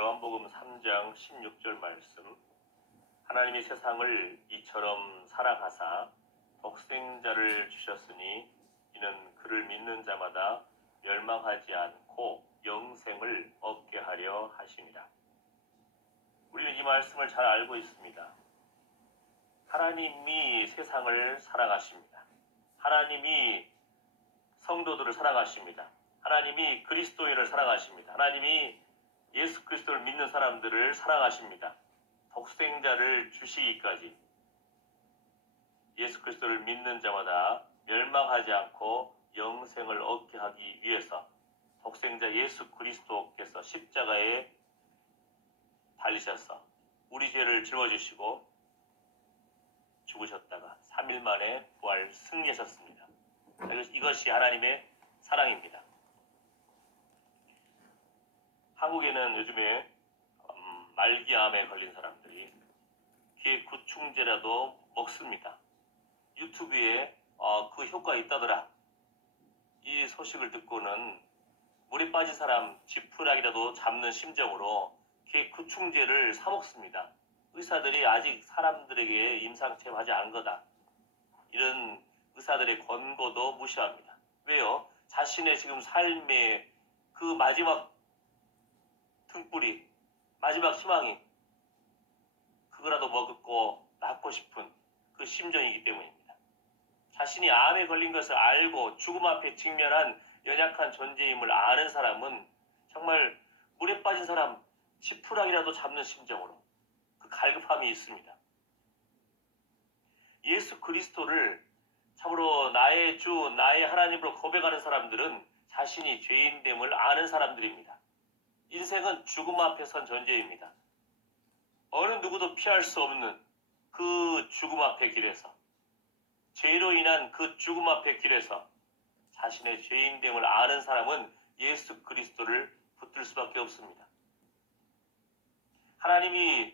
요한복음 3장 16절 말씀. 하나님이 세상을 이처럼 사랑하사 독생자를 주셨으니 이는 그를 믿는 자마다 멸망하지 않고 영생을 얻게 하려 하시니라. 우리는 이 말씀을 잘 알고 있습니다. 하나님이 세상을 사랑하십니다. 하나님이 성도들을 사랑하십니다. 하나님이 그리스도인을 사랑하십니다. 하나님이 예수 그리스도를 믿는 사람들을 사랑하십니다. 독생자를 주시기까지 예수 그리스도를 믿는 자마다 멸망하지 않고 영생을 얻게 하기 위해서 독생자 예수 그리스도께서 십자가에 달리셔서 우리 죄를 짊어지시고 죽으셨다가 3일 만에 부활 승리하셨습니다. 이것이 하나님의 사랑입니다. 한국에는 요즘에 말기암에 걸린 사람들이 귀에 구충제라도 먹습니다. 유튜브에 그 효과가 있다더라. 이 소식을 듣고는 물에 빠진 사람 지푸라기라도 잡는 심정으로 귀에 구충제를 사 먹습니다. 의사들이 아직 사람들에게 임상체험하지 않은 거다. 이런 의사들의 권고도 무시합니다. 왜요? 자신의 지금 삶의 그 마지막 등불이, 마지막 희망이 그거라도 먹고 낫고 싶은 그 심정이기 때문입니다. 자신이 암에 걸린 것을 알고 죽음 앞에 직면한 연약한 존재임을 아는 사람은 정말 물에 빠진 사람 지푸라기라도 잡는 심정으로 그 갈급함이 있습니다. 예수 그리스도를 참으로 나의 주, 나의 하나님으로 고백하는 사람들은 자신이 죄인됨을 아는 사람들입니다. 인생은 죽음 앞에 선 존재입니다. 어느 누구도 피할 수 없는 그 죽음 앞의 길에서, 죄로 인한 그 죽음 앞의 길에서 자신의 죄인됨을 아는 사람은 예수 그리스도를 붙들 수밖에 없습니다. 하나님이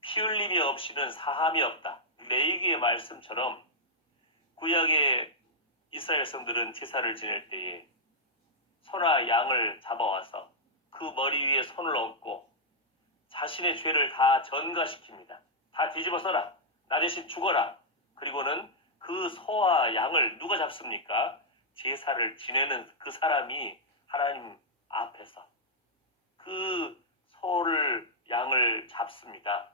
피 흘림이 없이는 사함이 없다. 레위기의 말씀처럼 구약의 이스라엘 성들은 제사를 지낼 때에 소나 양을 잡아와서 그 머리 위에 손을 얹고 자신의 죄를 다 전가시킵니다. 다 뒤집어 써라. 나 대신 죽어라. 그리고는 그 소와 양을 누가 잡습니까? 제사를 지내는 그 사람이 하나님 앞에서 그 소를 양을 잡습니다.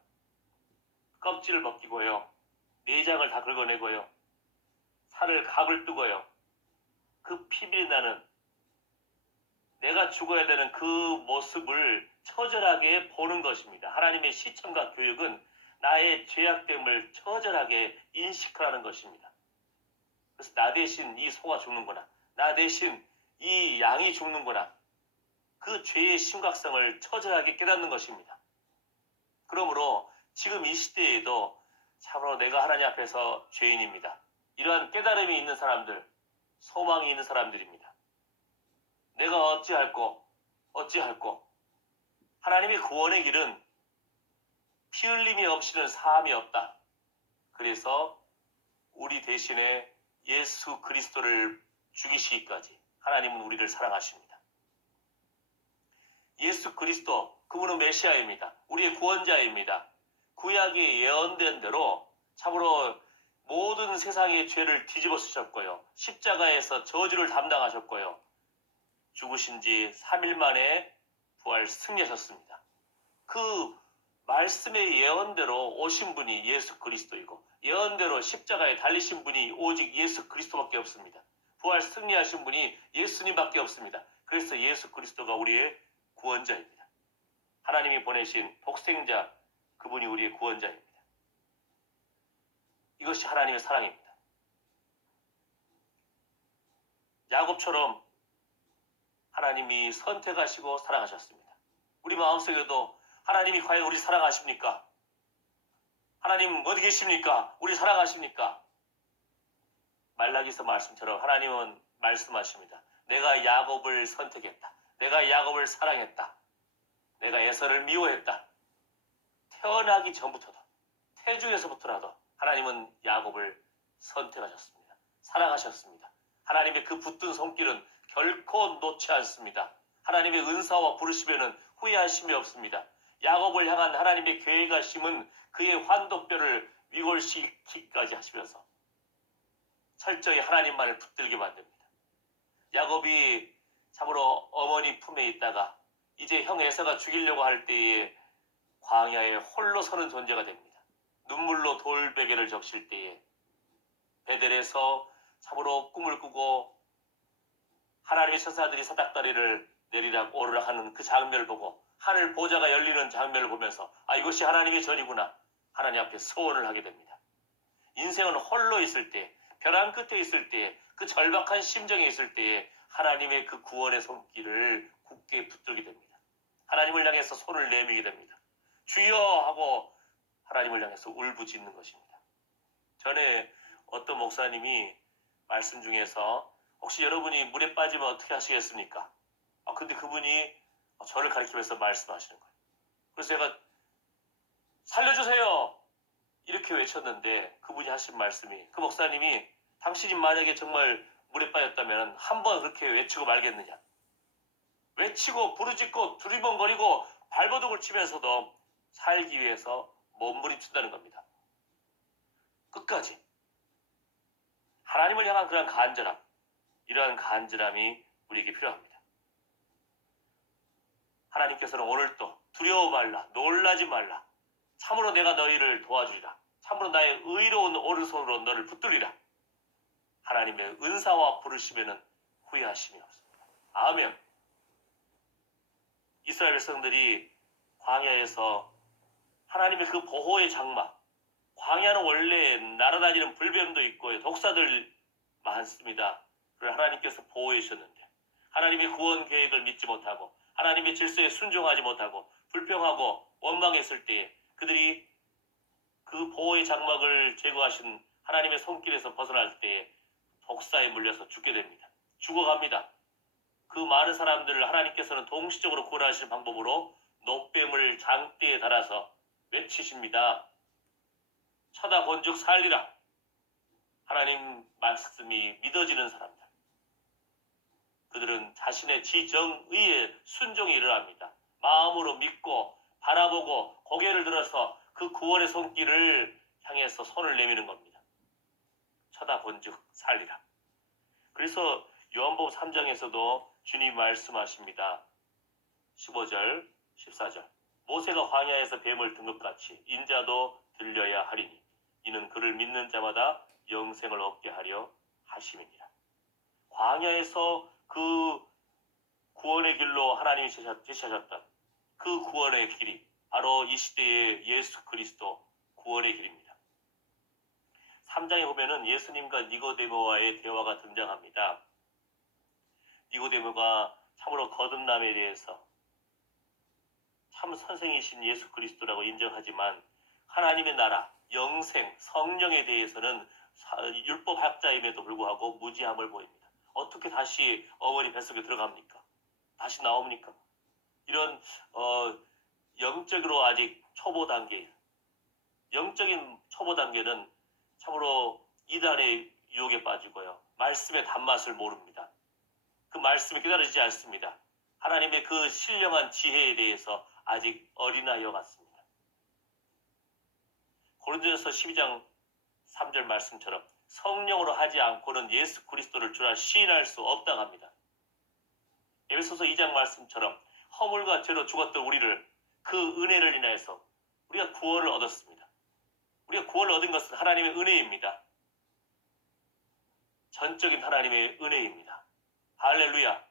껍질을 벗기고요. 내장을 다 긁어내고요. 살을 각을 뜨고요. 그 피밀이 나는 내가 죽어야 되는 그 모습을 처절하게 보는 것입니다. 하나님의 시청과 교육은 나의 죄악됨을 처절하게 인식하라는 것입니다. 그래서 나 대신 이 소가 죽는구나. 나 대신 이 양이 죽는구나. 그 죄의 심각성을 처절하게 깨닫는 것입니다. 그러므로 지금 이 시대에도 참으로 내가 하나님 앞에서 죄인입니다. 이러한 깨달음이 있는 사람들, 소망이 있는 사람들입니다. 내가 어찌할꼬 하나님의 구원의 길은 피 흘림이 없이는 사함이 없다. 그래서 우리 대신에 예수 그리스도를 죽이시기까지 하나님은 우리를 사랑하십니다. 예수 그리스도, 그분은 메시아입니다. 우리의 구원자입니다. 구약이 예언된 대로 참으로 모든 세상의 죄를 뒤집어 쓰셨고요. 십자가에서 저주를 담당하셨고요. 죽으신 지 3일 만에 부활 승리하셨습니다. 그 말씀의 예언대로 오신 분이 예수 그리스도이고 예언대로 십자가에 달리신 분이 오직 예수 그리스도밖에 없습니다. 부활 승리하신 분이 예수님밖에 없습니다. 그래서 예수 그리스도가 우리의 구원자입니다. 하나님이 보내신 독생자, 그분이 우리의 구원자입니다. 이것이 하나님의 사랑입니다. 야곱처럼 하나님이 선택하시고 사랑하셨습니다. 우리 마음속에도 하나님이 과연 우리 사랑하십니까? 하나님 어디 계십니까? 우리 사랑하십니까? 말라기서 말씀처럼 하나님은 말씀하십니다. 내가 야곱을 선택했다. 내가 야곱을 사랑했다. 내가 에서를 미워했다. 태어나기 전부터도, 태중에서부터라도 하나님은 야곱을 선택하셨습니다. 사랑하셨습니다. 하나님의 그 붙든 손길은 결코 놓지 않습니다. 하나님의 은사와 부르심에는 후회하심이 없습니다. 야곱을 향한 하나님의 계획하심은 그의 환도뼈를 위골시키기까지 하시면서 철저히 하나님만을 붙들게 만듭니다. 야곱이 참으로 어머니 품에 있다가 이제 형 에서가 죽이려고 할 때에 광야에 홀로 서는 존재가 됩니다. 눈물로 돌베개를 적실 때에 베델에서 참으로 꿈을 꾸고 하나님의 천사들이 사닥다리를 내리락 오르락 하는 그 장면을 보고 하늘 보좌가 열리는 장면을 보면서 이것이 하나님의 전이구나 하나님 앞에 소원을 하게 됩니다. 인생은 홀로 있을 때, 벼랑 끝에 있을 때, 그 절박한 심정에 있을 때에 하나님의 그 구원의 손길을 굳게 붙들게 됩니다. 하나님을 향해서 손을 내밀게 됩니다. 주여 하고 하나님을 향해서 울부짖는 것입니다. 전에 어떤 목사님이 말씀 중에서 혹시 여러분이 물에 빠지면 어떻게 하시겠습니까? 근데 그분이 저를 가리키면서 말씀하시는 거예요. 그래서 제가 살려주세요! 이렇게 외쳤는데 그분이 하신 말씀이, 그 목사님이 당신이 만약에 정말 물에 빠졌다면 한번 그렇게 외치고 말겠느냐? 외치고 부르짖고 두리번거리고 발버둥을 치면서도 살기 위해서 몸부림친다는 겁니다. 끝까지. 하나님을 향한 그런 간절함, 이러한 간절함이 우리에게 필요합니다. 하나님께서는 오늘도 두려워 말라, 놀라지 말라, 참으로 내가 너희를 도와주리라, 참으로 나의 의로운 오른손으로 너를 붙들리라. 하나님의 은사와 부르심에는 후회하심이 없습니다. 아멘. 이스라엘 백성들이 광야에서 하나님의 그 보호의 장막, 광야는 원래 날아다니는 불뱀도 있고 독사들 많습니다. 그걸 하나님께서 보호해 주셨는데 하나님의 구원 계획을 믿지 못하고 하나님의 질서에 순종하지 못하고 불평하고 원망했을 때에 그들이 그 보호의 장막을 제거하신 하나님의 손길에서 벗어날 때에 독사에 물려서 죽게 됩니다. 죽어갑니다. 그 많은 사람들을 하나님께서는 동시적으로 구원하시는 방법으로 노뱀을 장대에 달아서 외치십니다. 쳐다본즉 살리라. 하나님 말씀이 믿어지는 사람들, 그들은 자신의 지정의에 순종이 일어납니다. 마음으로 믿고 바라보고 고개를 들어서 그 구원의 손길을 향해서 손을 내미는 겁니다. 쳐다본즉 살리라. 그래서 요한복음 3장에서도 주님 말씀하십니다. 15절, 14절. 모세가 광야에서 뱀을 든 것 같이 인자도 들려야 하리니 이는 그를 믿는 자마다 영생을 얻게 하려 하심이니라. 광야에서 그 구원의 길로 하나님이 제시하셨던 그 구원의 길이 바로 이 시대의 예수 그리스도 구원의 길입니다. 3장에 보면은 예수님과 니고데모와의 대화가 등장합니다. 니고데모가 참으로 거듭남에 대해서 참 선생이신 예수 그리스도라고 인정하지만 하나님의 나라, 영생, 성령에 대해서는 율법학자임에도 불구하고 무지함을 보입니다. 어떻게 다시 어머니 뱃속에 들어갑니까? 다시 나옵니까? 이런 영적으로 아직 초보 단계, 영적인 초보 단계는 참으로 이단의 유혹에 빠지고요. 말씀의 단맛을 모릅니다. 그 말씀이 깨달아지지 않습니다. 하나님의 그 신령한 지혜에 대해서 아직 어린아이와 같습니다. 고린도전서 12장 3절 말씀처럼 성령으로 하지 않고는 예수 그리스도를 주라 시인할 수 없다고 합니다. 에베소서 2장 말씀처럼 허물과 죄로 죽었던 우리를 그 은혜를 인하여서 우리가 구원을 얻었습니다. 우리가 구원을 얻은 것은 하나님의 은혜입니다. 전적인 하나님의 은혜입니다. 할렐루야.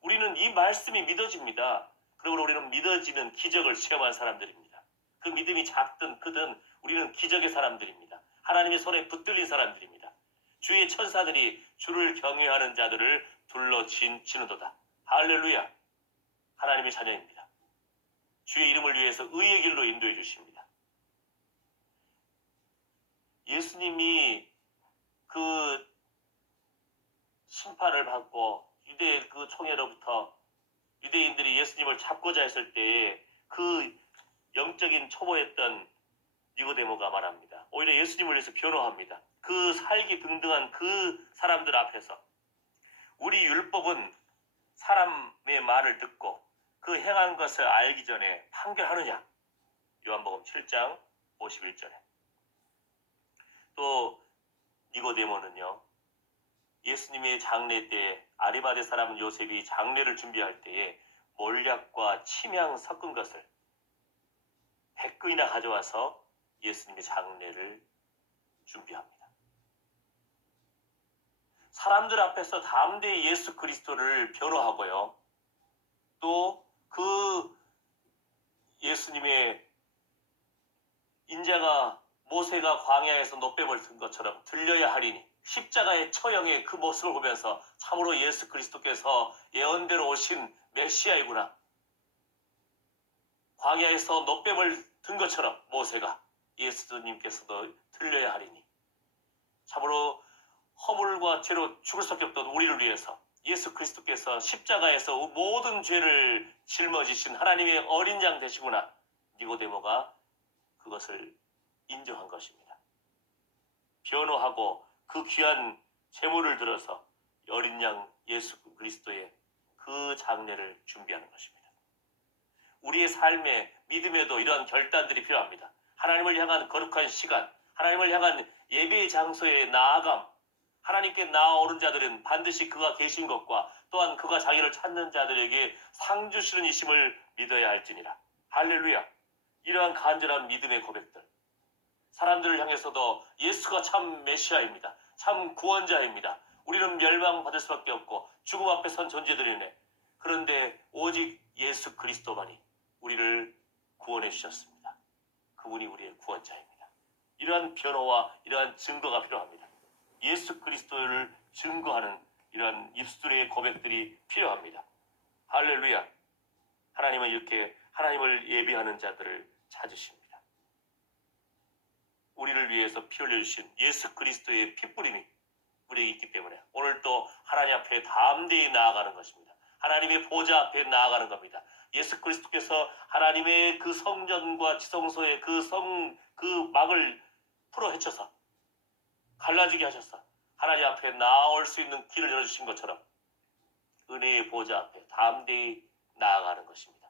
우리는 이 말씀이 믿어집니다. 그러므로 우리는 믿어지는 기적을 체험한 사람들입니다. 그 믿음이 작든 크든 우리는 기적의 사람들입니다. 하나님의 손에 붙들린 사람들입니다. 주의 천사들이 주를 경외하는 자들을 둘러 지는도다. 할렐루야. 하나님의 자녀입니다. 주의 이름을 위해서 의의 길로 인도해 주십니다. 예수님이 그 심판을 받고 유대 그 총회로부터 유대인들이 예수님을 잡고자 했을 때에 그 영적인 초보였던 니고데모가 말합니다. 오히려 예수님을 위해서 변호합니다. 그 살기 등등한 그 사람들 앞에서 우리 율법은 사람의 말을 듣고 그 행한 것을 알기 전에 판결하느냐? 요한복음 7장 51절에. 또 니고데모는요, 예수님의 장례 때 아리마대 사람 요셉이 장례를 준비할 때에 몰약과 침향 섞은 것을 100근이나 가져와서 예수님의 장례를 준비합니다. 사람들 앞에서 담대히 예수 그리스도를 변호하고요. 또 그 예수님의 인자가 모세가 광야에서 노뱀을 든 것처럼 들려야 하리니 십자가의 처형의 그 모습을 보면서 참으로 예수 그리스도께서 예언대로 오신 메시아이구나. 광야에서 노뱀을 든 것처럼 모세가 예수님께서도 들려야 하리니 참으로 허물과 죄로 죽을 수밖에 없던 우리를 위해서 예수 그리스도께서 십자가에서 모든 죄를 짊어지신 하나님의 어린 양 되시구나. 니고데모가 그것을 인정한 것입니다. 변호하고 그 귀한 제물을 들어서 어린 양 예수 그리스도의 그 장례를 준비하는 것입니다. 우리의 삶의 믿음에도 이러한 결단들이 필요합니다. 하나님을 향한 거룩한 시간, 하나님을 향한 예배의 장소에 나아감, 하나님께 나아오는 자들은 반드시 그가 계신 것과 또한 그가 자기를 찾는 자들에게 상 주시는 이심을 믿어야 할지니라. 할렐루야. 이러한 간절한 믿음의 고백들, 사람들을 향해서도 예수가 참 메시아입니다. 참 구원자입니다. 우리는 멸망받을 수밖에 없고 죽음 앞에 선 존재들이네. 그런데 오직 예수 그리스도만이 우리를 구원해 주셨습니다. 그분이 우리의 구원자입니다. 이러한 변호와 이러한 증거가 필요합니다. 예수 그리스도를 증거하는 이러한 입술의 고백들이 필요합니다. 할렐루야. 하나님은 이렇게 하나님을 예비하는 자들을 찾으십니다. 우리를 위해서 피 흘려주신 예수 그리스도의 핏뿌림이 우리에게 있기 때문에 오늘 또 하나님 앞에 담대히 나아가는 것입니다. 하나님의 보좌 앞에 나아가는 겁니다. 예수 그리스도께서 하나님의 그 성전과 지성소의 그 막을 풀어 헤쳐서 갈라지게 하셔서 하나님 앞에 나아올 수 있는 길을 열어주신 것처럼 은혜의 보좌 앞에 담대히 나아가는 것입니다.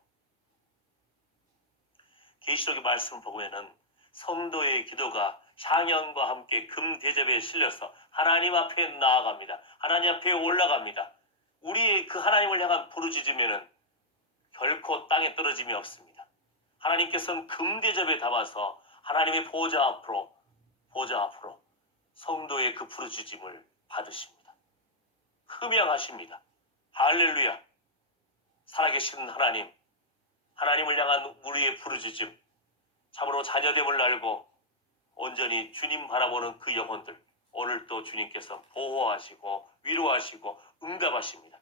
계시록의 말씀을 보면은 성도의 기도가 향연과 함께 금 대접에 실려서 하나님 앞에 나아갑니다. 하나님 앞에 올라갑니다. 우리의 그 하나님을 향한 부르짖으면은 결코 땅에 떨어짐이 없습니다. 하나님께서는 금 대접에 담아서 하나님의 보좌 앞으로 성도의 그 부르짖음을 받으십니다. 흠양하십니다. 할렐루야. 살아계신 하나님, 하나님을 향한 우리의 부르짖음, 참으로 자녀됨을 알고 온전히 주님 바라보는 그 영혼들, 오늘 또 주님께서 보호하시고 위로하시고 응답하십니다.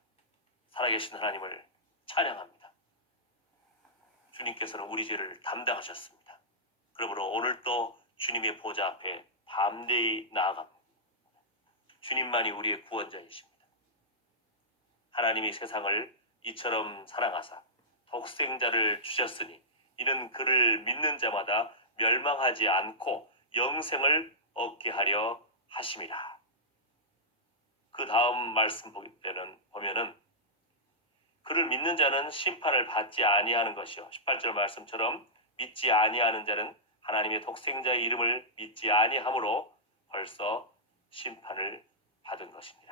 살아계신 하나님을 찬양합니다. 주님께서는 우리 죄를 담당하셨습니다. 그러므로 오늘 또 주님의 보좌 앞에 담대히 나아갑니다. 주님만이 우리의 구원자이십니다. 하나님이 세상을 이처럼 사랑하사 독생자를 주셨으니 이는 그를 믿는 자마다 멸망하지 않고 영생을 얻게 하려 하심이라. 그 다음 말씀 보면은 그를 믿는 자는 심판을 받지 아니하는 것이요. 18절 말씀처럼 믿지 아니하는 자는 하나님의 독생자의 이름을 믿지 아니하므로 벌써 심판을 받은 것입니다.